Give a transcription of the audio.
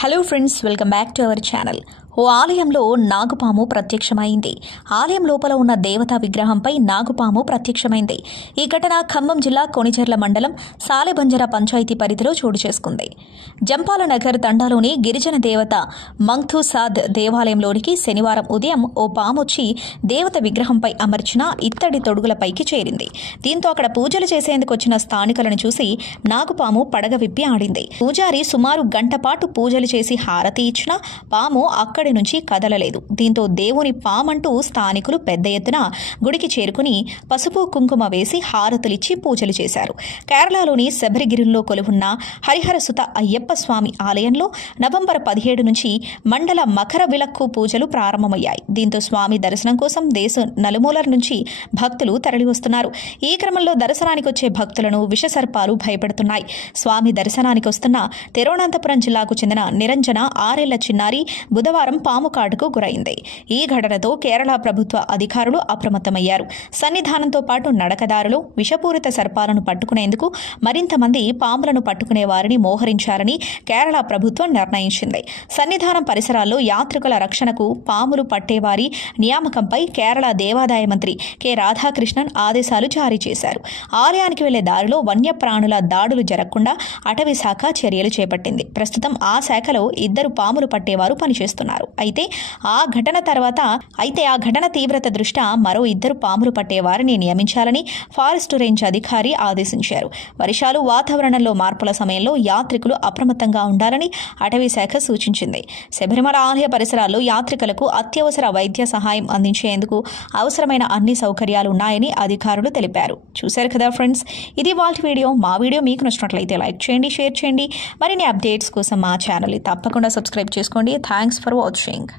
Hello friends, welcome back to our channel. ఓ ఆలయంలో నాగుపాము ప్రత్యక్షమైంది. ఆలయం లోపల ఉన్న దేవతా విగ్రహంపై నాగుపాము ప్రత్యక్షమైంది. ఈ ఘటన ఖమ్మం జిల్లా కొణిజర్ల మండలం సాలెబంజర పంచాయతీ పరిధిలో చోటు చేసుకుంది. జంపాల నగర్ తండాలోని గిరిజన దేవత మంగ్థూసాద్ దేవాలయంలోనికి శనివారం ఉదయం ఓ పామొచ్చి దేవత విగ్రహంపై అమర్చిన ఇత్తడి తొడుగులపైకి చేరింది. దీంతో అక్కడ పూజలు చేసేందుకు వచ్చిన స్థానికులను చూసి నాగుపాము పడగ విప్పి ఆడింది. పూజారి సుమారు గంట పాటు పూజలు చేసి హారతి ఇచ్చినా పాము అక్కడి నుంచి కదలలేదు. దీంతో దేవుని పామంటూ స్థానికులు పెద్ద ఎత్తున గుడికి చేరుకుని పసుపు కుంకుమ వేసి హారతులిచ్చి పూజలు చేశారు. కేరళలోని శబరిగిరిలో కొలువున్న హరిహరసుత అయ్యప్ప స్వామి ఆలయంలో నవంబర్ 17 నుంచి మండల మకర విలక్కు పూజలు ప్రారంభమయ్యాయి. దీంతో స్వామి దర్శనం కోసం దేశ నలుమూలల నుంచి భక్తులు తరలివస్తున్నారు. ఈ క్రమంలో దర్శనానికి వచ్చే భక్తులను విషసర్పాలు భయపెడుతున్నాయి. స్వామి దర్శనానికి వస్తున్న తిరువనంతపురం జిల్లాకు చెందిన నిరంజన 6 ఏళ్ల చిన్నారి బుధవారం పాము కాటుకు గురైంది. ఈ ఘటనతో కేరళ ప్రభుత్వ అధికారులు అప్రమత్తమయ్యారు. సన్నిధానంతో పాటు నడకదారులు విషపూరిత సర్పాలను పట్టుకునేందుకు మరింత మంది పాములను పట్టుకునే వారిని మోహరించాలని కేరళ ప్రభుత్వం నిర్ణయించింది. సన్నిధానం పరిసరాల్లో యాత్రికుల రక్షణకు పాములు పట్టేవారి నియామకంపై కేరళ దేవాదాయ మంత్రి కె రాధాకృష్ణన్ ఆదేశాలు జారీ చేశారు. ఆలయానికి వెళ్లే దారిలో వన్యప్రాణుల దాడులు జరగకుండా అటవీ శాఖ చర్యలు చేపట్టింది. ప్రస్తుతం ఆ శాఖలో 2 పాములు పట్టేవారు పనిచేస్తున్నారు. అయితే ఆ ఘటన తీవ్రత దృష్ట్యా మరో 2 పాములు పట్టేవారిని నియమించాలని ఫారెస్ట్ రేంజ్ అధికారి ఆదేశించారు. వర్షాలు, వాతావరణంలో మార్పుల సమయంలో యాత్రికులు అప్రమత్తంగా ఉండాలని అటవీ శాఖ సూచించింది. శబరిమల ఆలయ పరిసరాల్లో యాత్రికులకు అత్యవసర వైద్య సహాయం అందించేందుకు అవసరమైన అన్ని సౌకర్యాలు ఉన్నాయని అధికారులు తెలిపారు. చూశారు కదా ఫ్రెండ్స్, ఇది వాల్ట్ వీడియో. మా వీడియో మీకు నచ్చినట్లయితే లైక్ చేయండి, షేర్ చేయండి. మరిన్ని అప్డేట్స్ కోసం మా ఛానల్ని తప్పకుండా సబ్స్క్రైబ్ చేసుకోండి. Thanks for watching.